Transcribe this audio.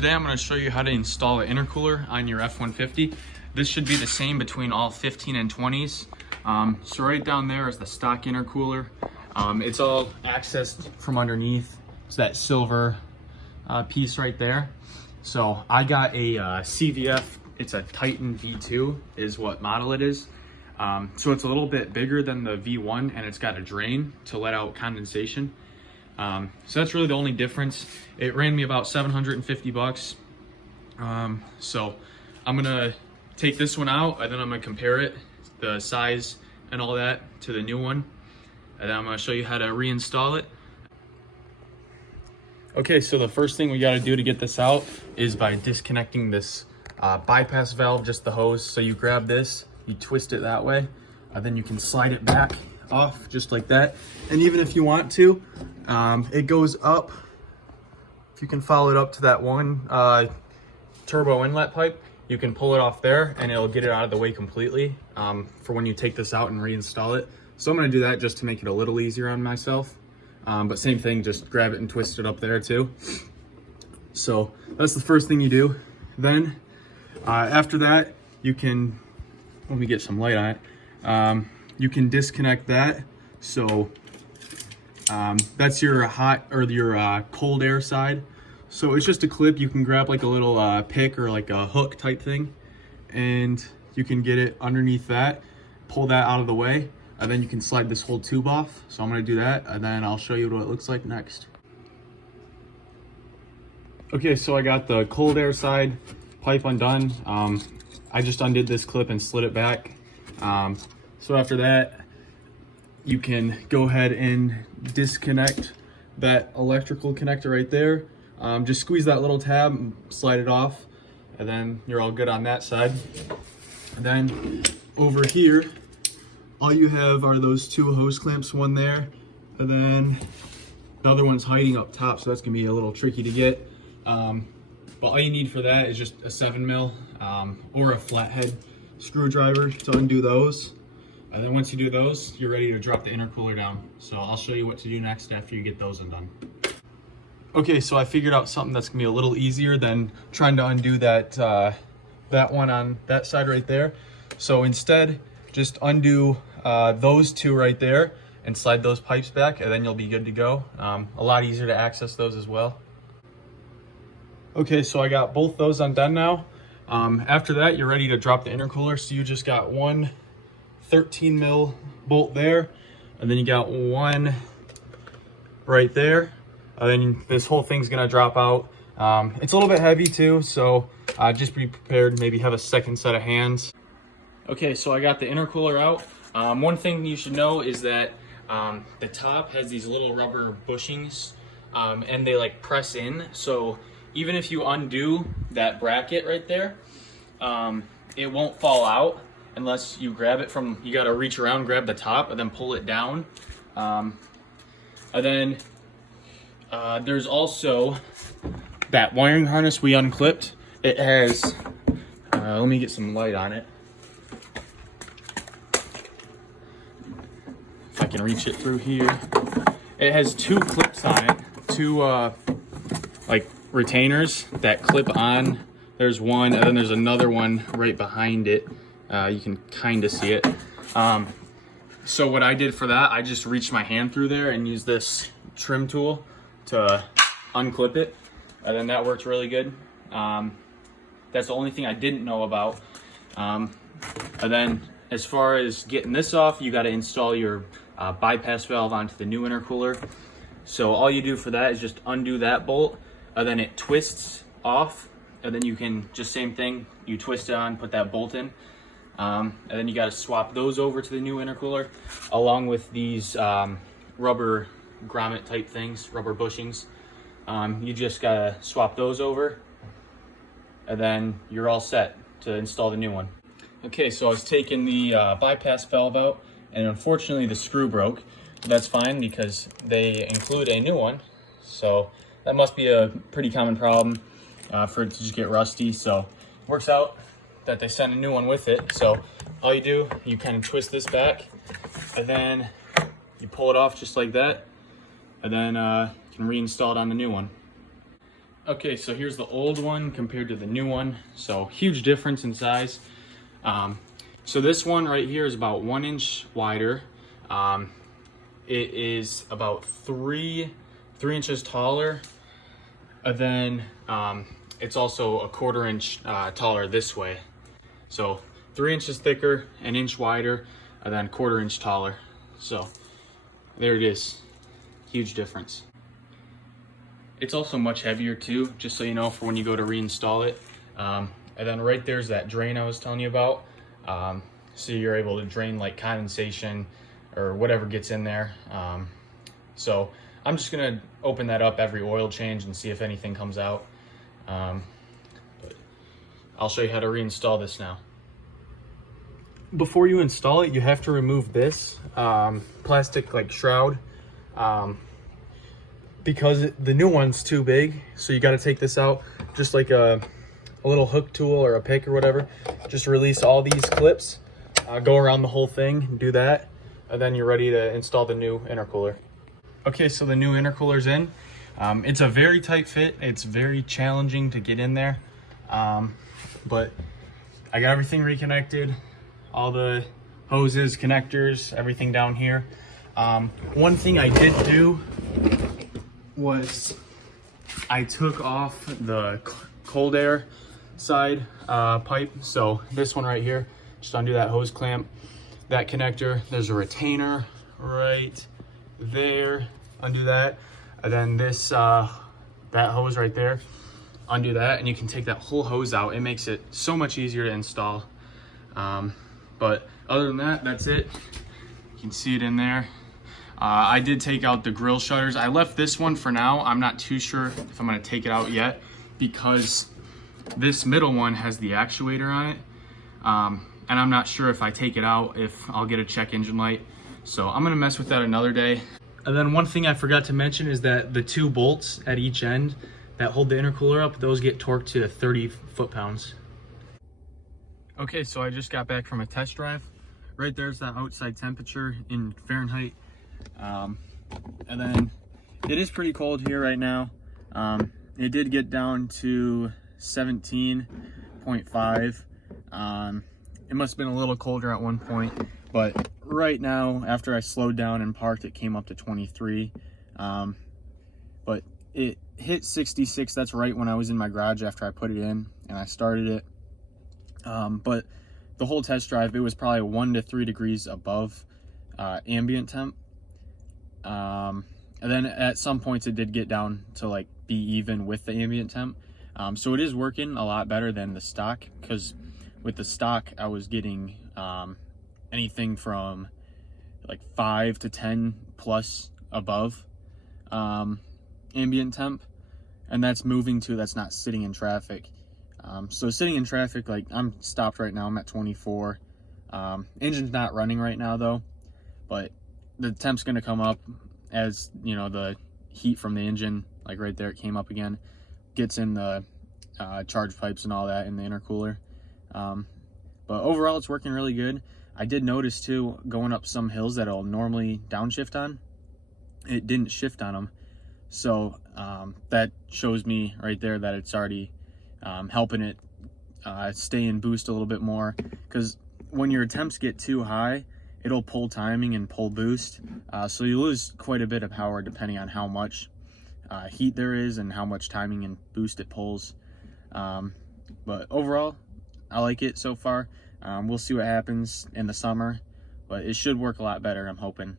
Today I'm going to show you how to install an intercooler on your F-150. This should be the same between all 15 and 20s. So right down there is the stock intercooler. It's all accessed from underneath. It's that silver piece right there. So I got a CVF. It's a Titan V2 is what model it is. So it's a little bit bigger than the V1 and it's got a drain to let out condensation. So that's really the only difference. It ran me about 750 bucks. So I'm gonna take this one out and then I'm gonna compare it, the size and all that, to the new one. And then I'm gonna show you how to reinstall it. Okay, so the first thing we gotta do to get this out is by disconnecting this bypass valve, just the hose. So you grab this, you twist it that way, and then you can slide it back off just like that. And even if you want to, it goes up. If you can follow it up to that one turbo inlet pipe, you can pull it off there and it'll get it out of the way completely for when you take this out and reinstall it. So I'm gonna do that just to make it a little easier on myself. But same thing, just grab it and twist it up there too. So that's the first thing you do. Then after that, you can, let me get some light on it. You can disconnect that. So that's your hot or your cold air side. So it's just a clip. You can grab like a little pick or like a hook type thing, and you can get it underneath that, pull that out of the way, and then you can slide this whole tube off. So I'm gonna do that, and then I'll show you what it looks like next. Okay, so I got the cold air side pipe undone. I just undid this clip and slid it back. So after that, you can go ahead and disconnect that electrical connector right there. Just squeeze that little tab and slide it off, and then you're all good on that side. And then over here, all you have are those two hose clamps, one there, and then the other one's hiding up top, so that's gonna be a little tricky to get. But all you need for that is just a 7mm or a flathead screwdriver to undo those. And then once you do those, you're ready to drop the intercooler down. So I'll show you what to do next after you get those undone. Okay, so I figured out something that's gonna be a little easier than trying to undo that, that one on that side right there. So instead, just undo those two right there and slide those pipes back, and then you'll be good to go. A lot easier to access those as well. Okay, so I got both those undone now. After that, you're ready to drop the intercooler. So you just got one 13mm bolt there, and then you got one right there, and then this whole thing's gonna drop out. It's a little bit heavy too, so just be prepared, maybe have a second set of hands. Okay, so I got the intercooler out. One thing you should know is that the top has these little rubber bushings, and they like press in. So even if you undo that bracket right there, it won't fall out unless you grab it from, you gotta reach around, grab the top, and then pull it down. And then there's also that wiring harness we unclipped. It has, let me get some light on it. If I can reach it through here. It has two clips on it, two like retainers that clip on. There's one, and then there's another one right behind it. You can kind of see it. So what I did for that, I just reached my hand through there and used this trim tool to unclip it, and then that worked really good. That's the only thing I didn't know about. And then as far as getting this off, you got to install your bypass valve onto the new intercooler. So all you do for that is just undo that bolt, and then it twists off, and then you can just same thing, you twist it on, put that bolt in, and then you got to swap those over to the new intercooler along with these rubber grommet type things, rubber bushings. You just got to swap those over, and then you're all set to install the new one. Okay, so I was taking the bypass valve out, and unfortunately the screw broke. That's fine because they include a new one, so that must be a pretty common problem for it to just get rusty. So it works out that they sent a new one with it. So all you do, you kind of twist this back, and then you pull it off just like that, and then you can reinstall it on the new one. Okay, so here's the old one compared to the new one. So huge difference in size. So this one right here is about 1 inch wider. It is about three inches taller. And then it's also a 1/4 inch taller this way. So 3 inches thicker, 1 inch wider, and then 1/4 inch taller. So there it is, huge difference. It's also much heavier too, just so you know, for when you go to reinstall it. And then right there's that drain I was telling you about. So you're able to drain like condensation or whatever gets in there. So I'm just gonna open that up every oil change and see if anything comes out. But I'll show you how to reinstall this now. Before you install it, you have to remove this plastic like shroud. Because the new one's too big, so you got to take this out, just like a little hook tool or a pick or whatever. Just release all these clips, go around the whole thing, do that, and then you're ready to install the new intercooler. Okay, so the new intercooler's in. It's a very tight fit. It's very challenging to get in there, but I got everything reconnected, all the hoses, connectors, everything down here. One thing I did do was I took off the cold air side pipe. So this one right here, just undo that hose clamp, that connector, there's a retainer right there, undo that, and then this that hose right there, undo that, and you can take that whole hose out. It makes it so much easier to install. But other than that, that's it. You can see it in there. I did take out the grill shutters. I left this one for now. I'm not too sure if I'm gonna take it out yet, because this middle one has the actuator on it. And I'm not sure if I take it out, if I'll get a check engine light. So I'm gonna mess with that another day. And then one thing I forgot to mention is that the 2 bolts at each end that hold the intercooler up, those get torqued to 30 foot-pounds. Okay, so I just got back from a test drive. Right there's the outside temperature in Fahrenheit. And then it is pretty cold here right now. It did get down to 17.5. It must have been a little colder at one point, but right now, after I slowed down and parked, it came up to 23. But it hit 66. That's right when I was in my garage after I put it in and I started it. But the whole test drive, it was probably 1 to 3 degrees above ambient temp. And then at some points it did get down to like be even with the ambient temp. So it is working a lot better than the stock, because with the stock I was getting anything from like 5 to 10 plus above ambient temp, and that's moving to, that's not sitting in traffic. So sitting in traffic, like I'm stopped right now, I'm at 24. Engine's not running right now though, but the temp's gonna come up as, you know, the heat from the engine, like right there, it came up again, gets in the charge pipes and all that in the intercooler. But overall it's working really good. I did notice too, going up some hills that I'll normally downshift on, it didn't shift on them. So that shows me right there that it's already helping it stay in boost a little bit more, because when your temps get too high, it'll pull timing and pull boost. So you lose quite a bit of power depending on how much heat there is and how much timing and boost it pulls. But overall, I like it so far. We'll see what happens in the summer, but it should work a lot better, I'm hoping.